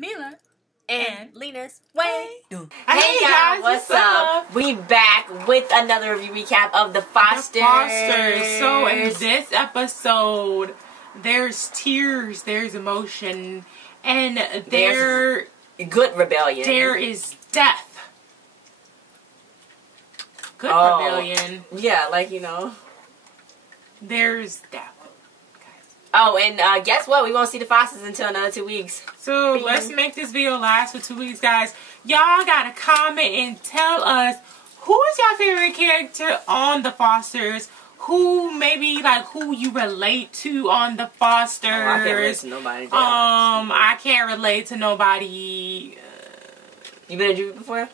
Mila, and Lena's way. Hey Y'all, what's up? We back with another review recap of The Fosters. So in this episode, there's tears, there's emotion, and there's good rebellion. There is death. Good rebellion. Yeah, like, you know. There's death. Oh, and guess what? We won't see the Fosters until another 2 weeks. So let's make this video last for 2 weeks, guys. Y'all gotta comment and tell us who's your favorite character on the Fosters. Who maybe like who you relate to on the Fosters. Oh, I can't relate to nobody. I can't relate to nobody. You been in Juvie before?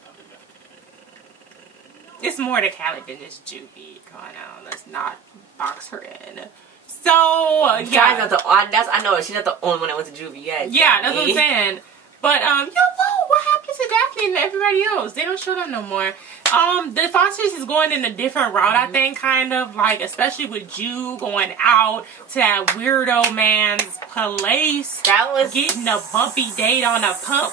It's more to Callie than just Juvie. Come on now, let's not box her in. So yeah, I know she's not the only one that went to Juvie yet. Yeah, that's what I'm saying. But what happened to Daphne and everybody else? They don't show them no more. The Fosters is going in a different route, I think, kind of like, especially with Ju going out to that weirdo man's place. That was getting a bumpy date on a pump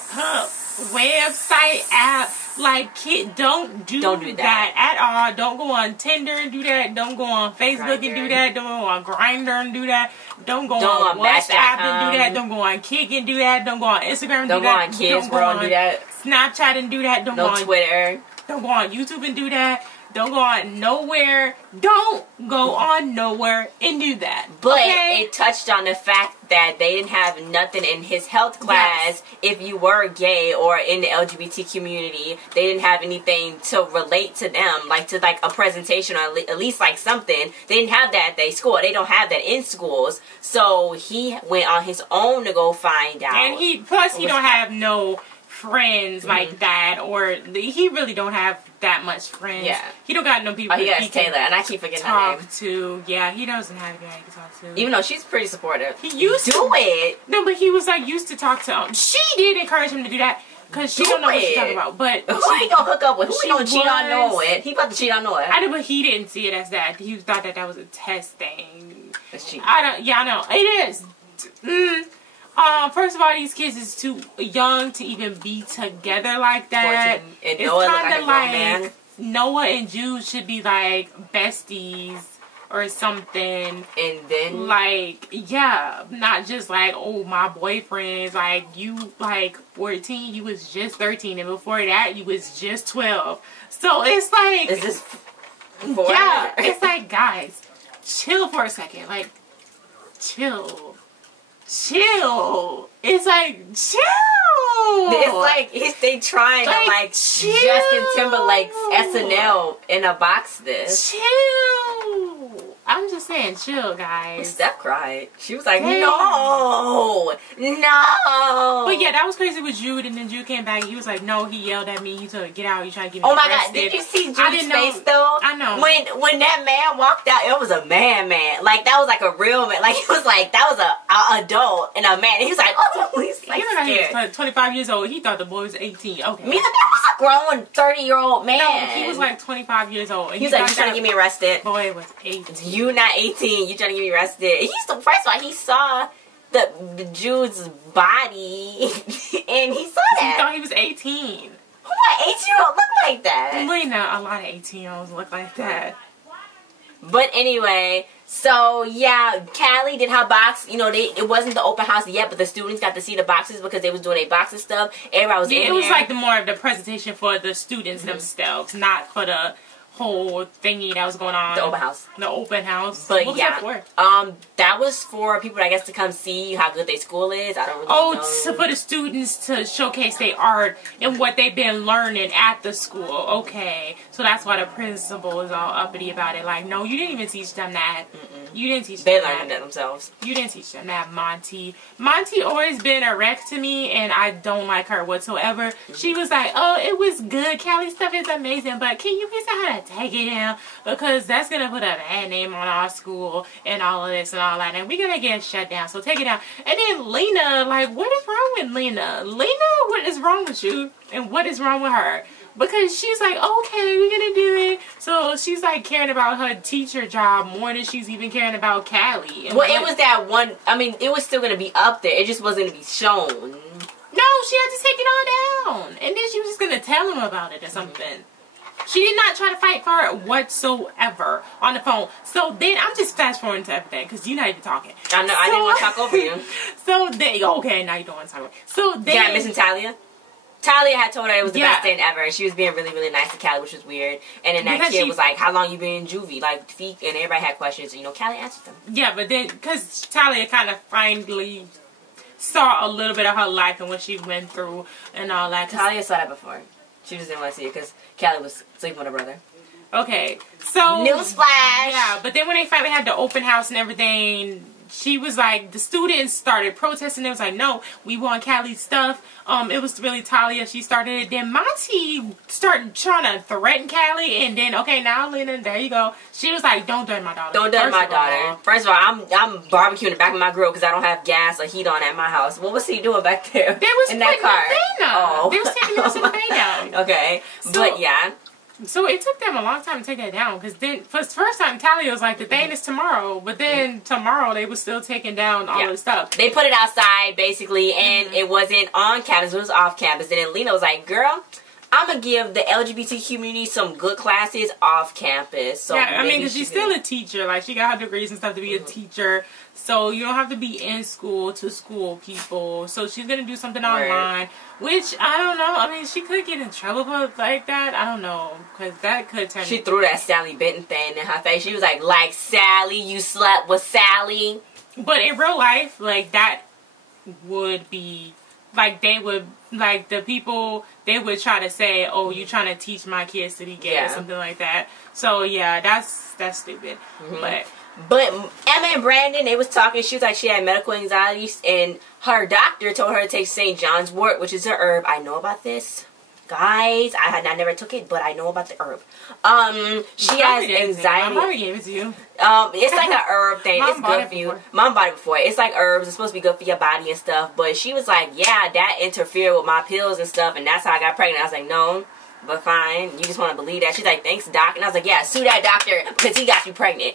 website app. Like, kid, don't do that at all. Don't go on Tinder and do that. Don't go on Facebook and do that. Don't go on Grindr and do that. Don't go on WhatsApp and do that. Don't go on Kik and do that. Don't go on Instagram and do that. Don't go on Kids World and do that. Snapchat and do that. Don't go on Twitter. Don't go on YouTube and do that. Don't go on nowhere. Don't go on nowhere and do that. But it touched on the fact that they didn't have nothing in his health class. If you were gay or in the LGBT community, they didn't have anything to relate to them, like to like a presentation or at least like something. They didn't have that at their school. They don't have that in schools. So he went on his own to go find out. And he don't have no friends like that, or he really don't have that much friends. Yeah, he don't got no people. He has Taylor, and I keep forgetting her name. To yeah, he doesn't have anybody to talk to. Even though she's pretty supportive. He used to it. No, but he was like used to talk to. She did encourage him to do that because she don't know what she's talking about. But who he gonna hook up with? Who he gonna cheat on Noah? He about to cheat on Noah. I know, but he didn't see it as that. He thought that was a test thing. That's cheating. I know it is. First of all, these kids is too young to even be together like that. 14. And Noah kind of like Noah and Ju should be like besties or something. And then like, yeah, not just like, oh, my boyfriend's like, you like 14, you was just 13, and before that you was just 12. So it's like, is this yeah, it's like, guys, chill for a second. Like, chill. It's like, chill. It's like they trying to like Justin Timberlake's SNL in a box this. Chill. I'm just saying, chill, guys. Steph cried. She was like, no. But yeah, that was crazy with Jude, and then Jude came back. He was like, no, he yelled at me. He told me, get out. You trying to get me arrested. Oh my God, did you see Jude's face though? I know. When that man walked out, it was a man. Like, that was like a real man. Like, it was like, that was a adult and a man. And he was like, oh, he's like scared. He was like 25 years old. He thought the boy was 18. Okay. Mila, that was a grown 30-year-old man. No, he was like 25 years old. And he was like, you trying to get me arrested? Boy was 18. You not 18. You trying to get me arrested? First of all, he saw the Jude's body, and he saw that. He thought he was 18. What 18-year-old look like that? Really, not a lot of 18-year-olds look like that. But anyway, so yeah, Callie did her box. You know, it wasn't the open house yet, but the students got to see the boxes because they was doing their boxes stuff. Everybody was in there. It was like more of the presentation for the students themselves, not for the whole thingy that was going on. The open house. The open house. But what was yeah, that for? that was for people, I guess, to come see how good their school is. I don't really know. For the students to showcase their art and what they've been learning at the school. Okay, so that's why the principal is all uppity about it. Like, no, you didn't even teach them that. You didn't teach them that. They learned that themselves. You didn't teach them that, Monty. Monty always been a wreck to me, and I don't like her whatsoever. She was like, oh, it was good. Callie's stuff is amazing, but can you please know how to take it down? Because that's going to put a bad name on our school and all of this and all that, and we're going to get shut down, so take it down. And then Lena, like, what is wrong with Lena? Lena, what is wrong with you? And what is wrong with her? Because she's like, okay, we're gonna do it. So she's like caring about her teacher job more than she's even caring about Callie. Well, it was that one. I mean, it was still gonna be up there. It just wasn't gonna be shown. No, she had to take it all down. And then she was just going to tell him about it or something. She did not try to fight for it whatsoever on the phone. So then, I'm just fast forwarding to everything because you're not even talking. I know, I didn't want to talk over you. So then, okay, now you don't want to talk over me. So then. Yeah, Miss Talia? Talia had told her it was the best thing ever, and she was being really, really nice to Callie, which was weird. And then that kid was like, how long you been in juvie? Like, and everybody had questions, and, Callie answered them. Yeah, but then, because Talia kind of finally saw a little bit of her life and what she went through and all that. Talia saw that before. She just didn't want to see it because Callie was sleeping with her brother. Okay, so. Newsflash! Yeah, but then when they finally had the open house and everything, she was like, the students started protesting. It was like, no, we want Callie's stuff. It was really Talia. She started it. Then Monty started trying to threaten Callie. And then, okay, now Lena, there you go. She was like, don't threaten my daughter. Don't threaten my daughter. First of all, I'm barbecuing in the back of my grill because I don't have gas or heat on at my house. What was he doing back there? They was in that car. Oh. They was taking the thing down. Okay. So, but yeah. So it took them a long time to take that down because then, for the first time, Talia was like, the thing is tomorrow. But then tomorrow, they were still taking down all the stuff. They put it outside, basically, and it wasn't on campus. It was off campus. And then Lena was like, girl, I'm going to give the LGBT community some good classes off campus. So yeah, I mean, because she's still a teacher. Like, she got her degrees and stuff to be a teacher. So you don't have to be in school to school people. So she's going to do something online. Which, I don't know. I mean, she could get in trouble for like that. I don't know. Because that could turn... She threw that Sally Benton thing in her face. She was like Sally, you slept with Sally. But in real life, like, that would be... Like, they would... Like, the people... They would try to say, oh, you trying to teach my kids to be gay or something like that. So, yeah, that's stupid. But Emma and Brandon, they was talking. She was like, she had medical anxiety, and her doctor told her to take St. John's wort, which is a herb. I know about this, guys. I never took it, but I know about the herb. She has anxiety. My mom gave it to you. It's like a herb thing. It's good for you. Mom bought it before. It's like herbs. It's supposed to be good for your body and stuff. But she was like, yeah, that interfered with my pills and stuff, and that's how I got pregnant. I was like, no. But fine, you just want to believe that. She's like, thanks, doc. And I was like, yeah, sue that doctor because he got you pregnant.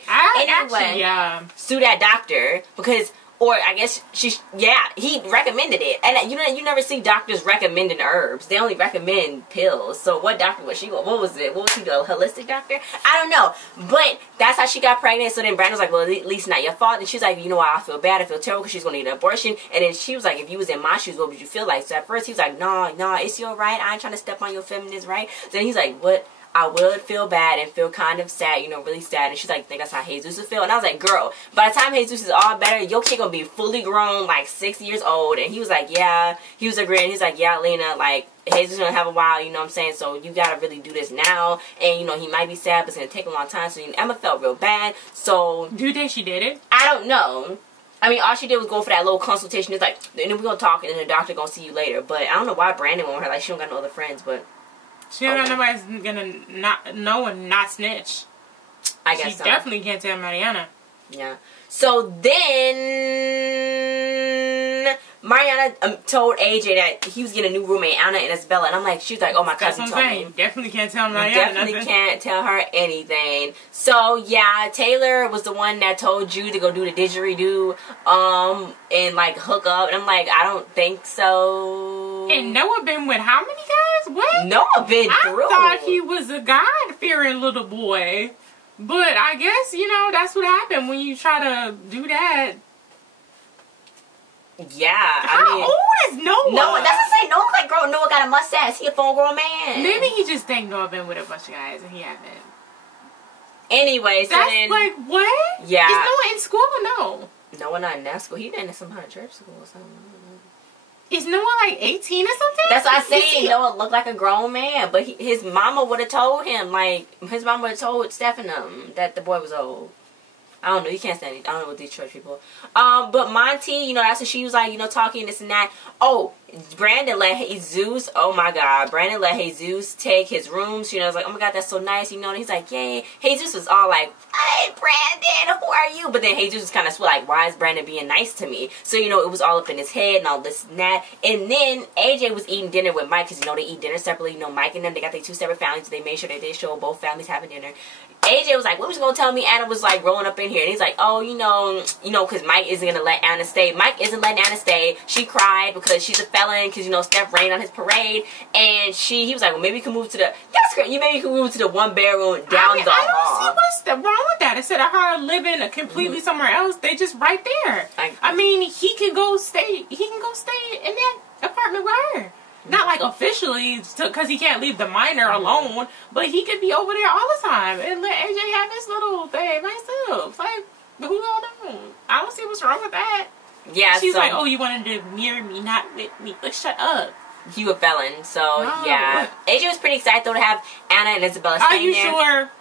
Sue that doctor because, or I guess he recommended it. And you never see doctors recommending herbs. They only recommend pills. So what doctor was she? What was it? What was he, a holistic doctor? I don't know. But that's how she got pregnant. So then Brandon was like, well, at least not your fault. And she's like, you know what? I feel bad. I feel terrible because she's going to need an abortion. And then she was like, if you was in my shoes, what would you feel like? So at first he was like, no, it's your right. I ain't trying to step on your feminist right. Then he's like, what? I would feel bad and feel kind of sad, really sad. And she's like, think that's how Jesus would feel. And I was like, girl, by the time Jesus is all better, your kid gonna be fully grown, like 6 years old. And he was like, yeah. He was agreeing. He's like, yeah, Lena, like, Jesus gonna have a while, you know what I'm saying? So you gotta really do this now. And, he might be sad, but it's gonna take a long time. So Emma felt real bad. So. Do you think she did it? I don't know. I mean, all she did was go for that little consultation. It's like, and then we're gonna talk, and then the doctor gonna see you later. But I don't know why Brandon went with her. Like, she don't got no other friends, but. She don't got nobody's gonna not know and not snitch. I guess she definitely can't tell Mariana. Yeah. So then Mariana told AJ that he was getting a new roommate, Anna and Isabella, and I'm like, she was like, oh, my cousin told me. You definitely can't tell Mariana. Definitely can't tell her anything. So yeah, Taylor was the one that told you to go do the didgeridoo, and like hook up, and I'm like, I don't think so. And Noah been with how many guys? What? Noah been through. I thought he was a God-fearing little boy. But I guess, that's what happened when you try to do that. Yeah, How old is Noah? Noah, that's what I say. Noah like grown. Noah got a mustache. He a full-grown man. Maybe he just think Noah been with a bunch of guys and he haven't. Anyway, so that's then... like, what? Yeah. Is Noah in school or no? Noah not in that school. He in some kind of church school or something. Is Noah like 18 or something? That's what I say. Noah looked like a grown man. But his mama would have told him, his mama would have told Stephen that the boy was old. I don't know. You can't stand it. I don't know what these church people. But Monty, that's what she was like, talking this and that. Oh, Brandon let Jesus, oh my God, Brandon let Jesus take his rooms. I was like, oh my God, that's so nice. And he's like, yay. Jesus was all like, hey, Brandon, who are you? But then Jesus was kind of like, why is Brandon being nice to me? So, it was all up in his head and all this and that. And then AJ was eating dinner with Mike because, they eat dinner separately. Mike and them, they got their two separate families. So they made sure they did show both families having dinner. AJ was like, what was you going to tell me? Anna was like rolling up in here. And he's like, oh, because Mike isn't going to let Anna stay. Mike isn't letting Anna stay. She cried because she's a felon because, you know, Steph rained on his parade. And he was like, well, maybe you can move to the, that's great. Maybe you can move to the one bedroom down the hall. I don't see what's wrong with that. Instead of her living completely somewhere else, they just right there. I mean, he can go stay in that apartment with her. Not like officially, because he can't leave the minor alone, but he could be over there all the time and let AJ have his little thing myself. Like, who don't know? I don't see what's wrong with that. Yeah, she's like, oh, you wanted to mirror me, not with me. Like, shut up. You a felon, so yeah. AJ was pretty excited though to have Anna and Isabella staying there. Are you sure?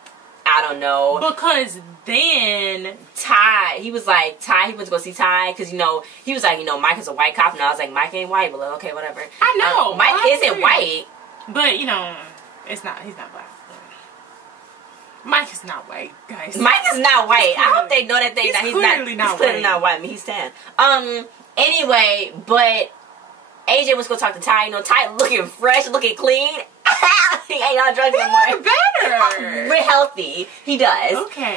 I don't know. Because then Ty, he was like, he went to go see Ty because, you know, he was like, you know, Mike is a white cop, and I was like, Mike ain't white, but like, okay, whatever. I know. Mike isn't white. But, you know, he's not black. Mike is not white, guys. Mike is not white. I hope they know that he's clearly not white. I mean, he's tan. Anyway, but AJ was going to talk to Ty. You know, Ty looking fresh, looking clean. He ain't on drugs anymore. Better. We're healthy. He does. Okay.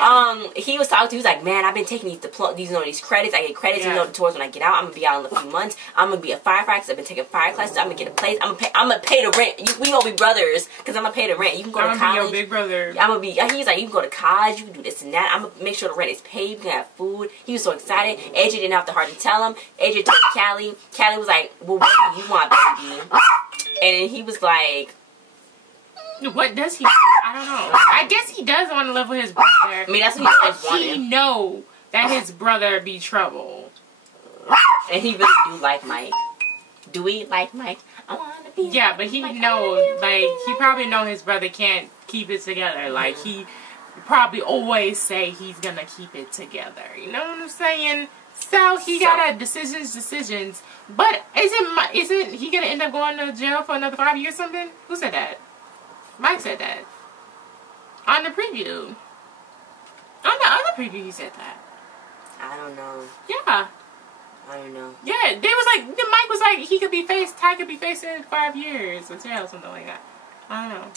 He was like, man, I've been taking these credits. I get credits, you know, towards when I get out. I'm gonna be out in a few months. I'm gonna be a firefighter because I've been taking fire classes. I'm gonna get a place. I'm gonna pay the rent. We gonna be brothers because I'm gonna pay the rent. You can go to college. I'm gonna be your big brother. He's like, you can go to college. You can do this and that. I'm gonna make sure the rent is paid. You can have food. He was so excited. AJ didn't have the heart to tell him. AJ told Callie. Callie was like, well, what do you want, baby? And he was like, what does he? I don't know. I guess he does want to live with his brother. I mean, that's what he always wanted. He know that his brother be trouble. And he really do like Mike. Do we like Mike? I want to be. Yeah, but he know, like, he probably know his brother can't keep it together. Like, he probably always say he's gonna keep it together. You know what I'm saying? So he got decisions. But isn't he gonna end up going to jail for another 5 years or something? Who said that? Mike said that. On the preview. On the other preview, he said that. I don't know. Yeah. I don't know. Yeah, they was like, Mike was like, Ty could be facing 5 years in jail or something like that. I don't know.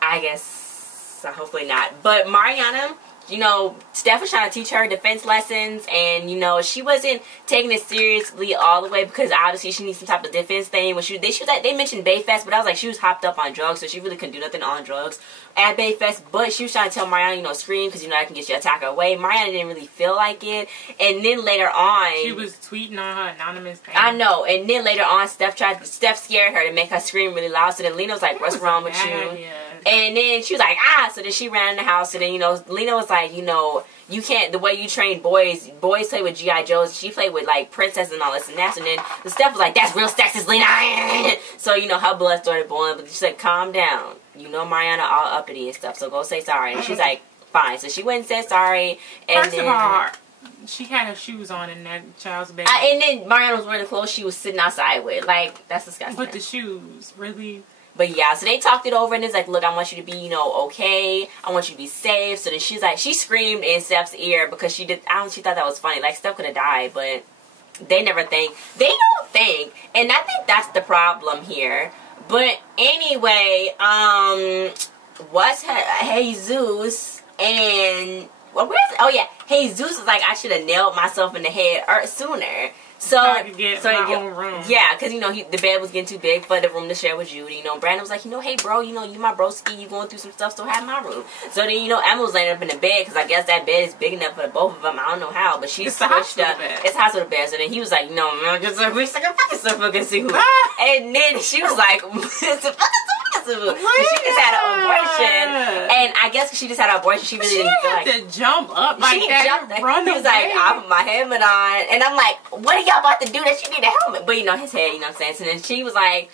I guess, hopefully not. But Mariana, you know, Steph was trying to teach her defense lessons, and, you know, she wasn't taking it seriously all the way because obviously she needs some type of defense thing. When they mentioned Bayfest, but I was like, she was hopped up on drugs, so she really couldn't do nothing on drugs at Bayfest. But she was trying to tell Mariana, you know, scream because, you know, I can get your attacker away. Mariana didn't really feel like it. And then later on, she was tweeting on her anonymous thing. I know. And then later on, Steph scared her to make her scream really loud. So then Lena was like, what's wrong with you? Idea. And then she was like, ah. So then she ran in the house. And then, you know, Lena was like, you know, you can't, the way you train boys play with G.I. Joes. She played with, like, princesses and all this and that. And then the Steph was like, that's real sexist, Lena. So, you know, her blood started boiling. But she said, calm down. You know Mariana all uppity and stuff. So go say sorry. And she's like, fine. So she went and said sorry. And First of all, she had her shoes on in that child's bed. And then Mariana was wearing the clothes she was sitting outside with. Like, that's disgusting. But the shoes, really? But yeah, so they talked it over and it's like, look, I want you to be, you know, okay. I want you to be safe. So then she's like, she screamed in Steph's ear because she thought that was funny. Like, Steph could have died, but they never think. They don't think. And I think that's the problem here. But anyway, what's Jesus and, well, oh yeah, Jesus was like, I should have nailed myself in the head sooner. So own room. Yeah, because, you know, the bed was getting too big for the room to share with Judy. You know, Brandon was like, you know, hey, bro, you know, you my broski, you going through some stuff, so have my room. So then, you know, Emma was laying up in the bed because I guess that bed is big enough for the both of them. I don't know how, but she's switched up. It's a hospital bed. So then he was like, no, man, just I wish I could fucking stuff fucking see who. And then she was like, it's a fucking she just had an abortion, and I guess she just had an abortion. She really didn't feel like to jump up like that. He was like, I put my helmet on, and I'm like, what are y'all about to do that you need a helmet? But you know his head, you know what I'm saying. So then she was like,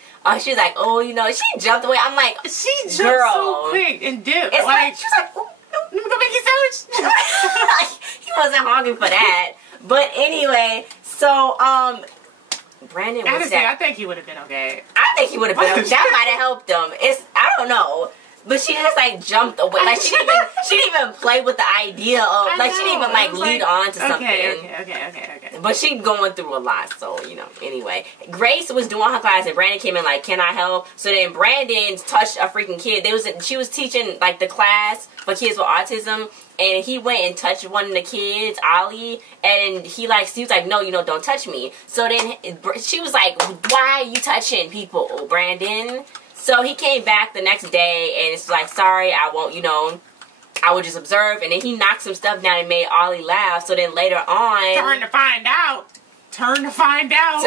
oh, you know, she jumped away. I'm like, she jumped so quick and dipped. It's like she was like, oh, let me go make you sandwich. He wasn't hungry for that. But anyway, so Brandon was I think he would have been okay. I think he would have been okay. That might have helped him. I don't know. But she just like jumped away. Like she didn't even play with the idea of she didn't even like lead on to something. Okay. But she going through a lot, so anyway. Grace was doing her class and Brandon came in like, can I help? So then Brandon touched a freaking kid. She was teaching like the class for kids with autism, and he went and touched one of the kids, Ollie, and he was like, no, don't touch me. So then she was like, why are you touching people, Brandon? So he came back the next day and it's like, sorry, I won't, I would just observe. And then he knocked some stuff down and made Ollie laugh. So then later on... Turn to find out. Come to find out,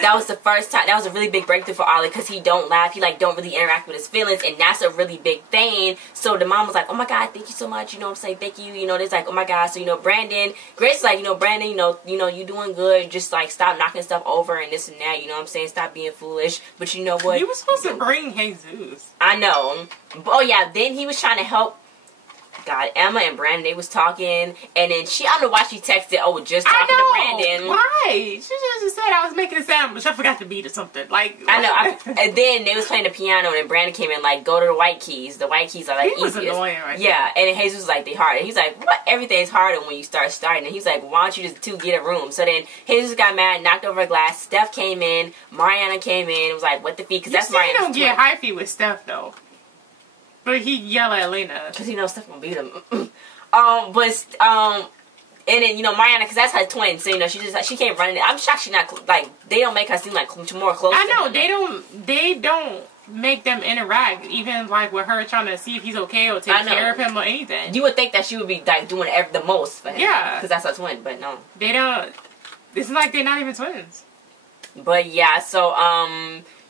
that was the first time. That was a really big breakthrough for Ollie because he don't laugh. He don't really interact with his feelings, and that's a really big thing. So the mom was like, "Oh my God, thank you so much." I'm saying, "Thank you." It's like, "Oh my God." So Brandon, Grace is like, Brandon, you doing good. Just stop knocking stuff over and this and that. I'm saying, stop being foolish. But you know what? You were supposed to bring Jesus. I know. Oh yeah. Then he was trying to help. God, Emma and Brandon, they was talking, and then I don't know why she texted, just talking to Brandon. Why? She just said I was making a sandwich. I forgot to beat or something. I know. And then they was playing the piano, and Brandon came in go to the white keys. The white keys are he was easiest. Annoying right Yeah, and then Jesus was like, they hard. And he's like, what? Everything's harder when you start starting. And he's like, why don't you just get a room? So then Jesus got mad, knocked over a glass. Steph came in. Mariana came in. It was like, what the feet? Because that's Mariana's don't get hyphy with Steph, though. But he yell at Lena. Because he knows Steph gonna beat him. And then, Mariana, because that's her twin, so, she can't run it. I'm shocked she's not, they don't make her seem more close. I know, they don't make them interact, even, with her trying to see if he's okay or take care of him or anything. You would think that she would be, doing the most for him. Yeah. Because that's her twin, but no. They don't, it's like they're not even twins. But, yeah, so,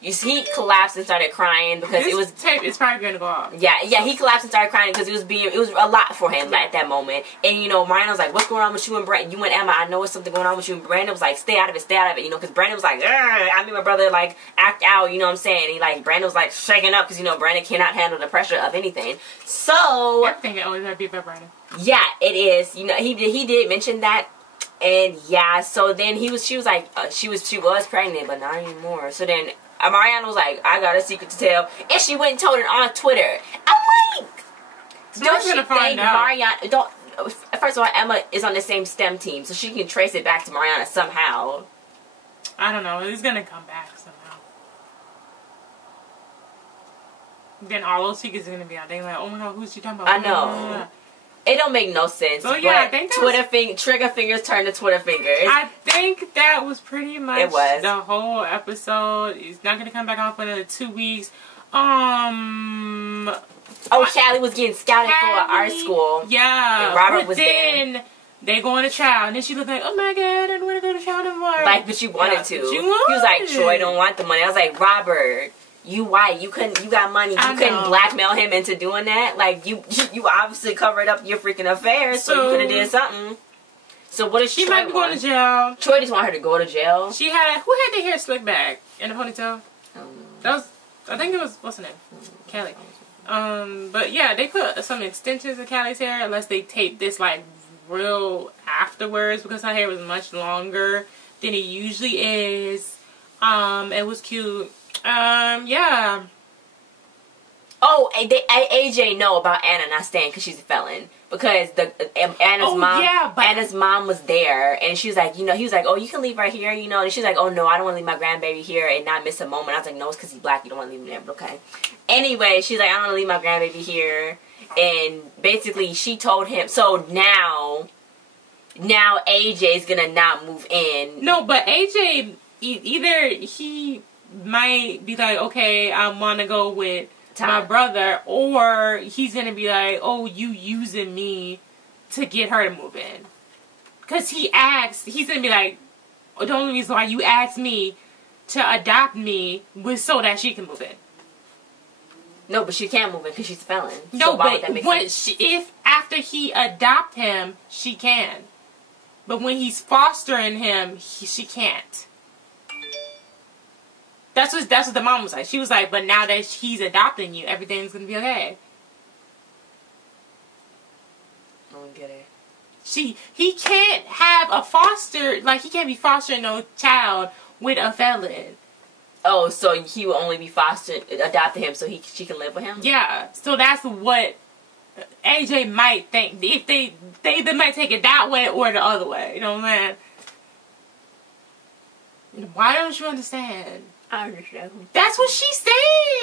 he collapsed and started crying because this tape is probably gonna go off. Yeah, he collapsed and started crying because it was a lot for him at that moment. And Mariana was like, "What's going on with you and Brandon? You and Emma? I know it's something going on with you." And Brandon was like, "Stay out of it, because Brandon was like, I made my brother act out. You know what I'm saying? And Brandon was shaking up because Brandon cannot handle the pressure of anything. So everything always had to be about Brandon. Yeah, it is. He did mention that. And yeah, so then she was like, she was pregnant, but not anymore. So then Mariana was like, I got a secret to tell. And she went and told it on Twitter. I'm like, don't you think Mariana, first of all, Emma is on the same STEM team, so she can trace it back to Mariana somehow. I don't know. It's going to come back somehow. Then all those secrets are going to be out. They're like, oh my God, who's she talking about? I know. It don't make no sense. So yeah, I think trigger fingers turn to Twitter fingers. I think that was pretty much the whole episode. It's not gonna come back on for another 2 weeks. Callie was getting scouted for art school. Yeah, and Robert was there. They going to trial, and then she looked like, oh my God, I don't want to go to trial no more. But you wanted to. He was like, Troy don't want the money. I was like, Robert. You white, you got money, you couldn't blackmail him into doing that. You obviously covered up your freaking affairs, so you could have did something. So what does she Troy might be going to jail? Troy just want her to go to jail. Who had their hair slicked back in a ponytail? I think it was, what's her name? Callie. But yeah, they put some extensions of Callie's hair unless they taped this real afterwards because her hair was much longer than it usually is. It was cute. Yeah. Oh, AJ know about Anna not staying because she's a felon. Because Anna's mom was there, and she was like, he was like, oh, you can leave right here, and she's like, oh no, I don't want to leave my grandbaby here and not miss a moment. I was like, no, it's because he's black, you don't want to leave him there, but okay. Anyway, she's like, I don't want to leave my grandbaby here, and basically she told him, so now AJ's gonna not move in. No, but AJ, either he might be like, okay, I want to go with my brother, or he's gonna be like, oh, you using me to get her to move in, because he's gonna be like, oh, the only reason why you asked me to adopt me was so that she can move in. No, but she can't move in because she's a felon. No, so but if after he adopt him, she can, but when he's fostering him, she can't. That's what the mom was like. She was like, but now that he's adopting you, everything's going to be okay. I don't get it. He can't have a he can't be fostering no child with a felon. Oh, so he will only be adopting him so she can live with him? Yeah. So that's what AJ might think. If they either might take it that way or the other way. You know what I'm saying? Why don't you understand? I understand. That's what she said.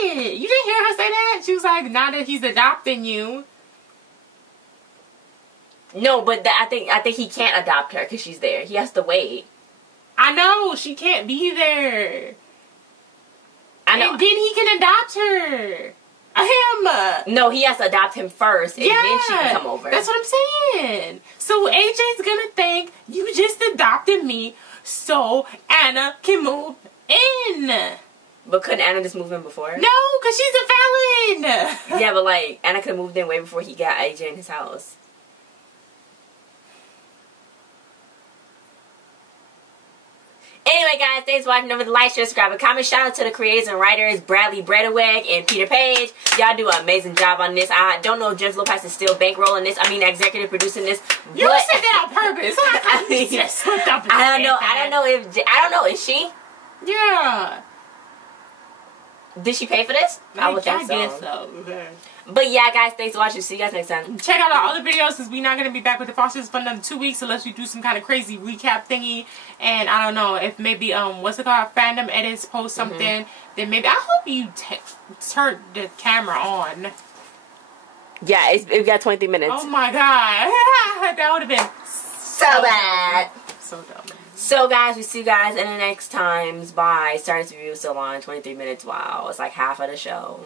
You didn't hear her say that? She was like, now that he's adopting you. No, but I think he can't adopt her because she's there. He has to wait. I know. She can't be there. I know. And then he can adopt her. Him. No, he has to adopt him first, and then she can come over. That's what I'm saying. So AJ's gonna think you just adopted me so Anna can move in. But couldn't Anna just move in before? No, because she's a felon. Yeah, but like, Anna could have moved in way before he got AJ in his house. Anyway, guys, thanks for watching. Remember to like, share, subscribe, and comment. Shout out to the creators and writers, Bradley Bredeweg and Peter Page. Y'all do an amazing job on this. I don't know if Jennifer Lopez is still bankrolling this. I mean, executive producing this. You said that on purpose. I mean, just slipped up and I don't know. Is she? Yeah. Did she pay for this? I would think so. I guess so. But yeah, guys, thanks for watching. See you guys next time. Check out our other videos because we're not going to be back with the Fosters for another 2 weeks unless we do some kind of crazy recap thingy. And I don't know if maybe, what's it called? Fandom Edits post something. Then maybe, I hope you turn the camera on. Yeah, it got 23 minutes. Oh my god. That would have been so bad. So dumb. So guys, we see you guys in the next times. Bye. Starting this review so long, 23 minutes. Wow, it's like half of the show.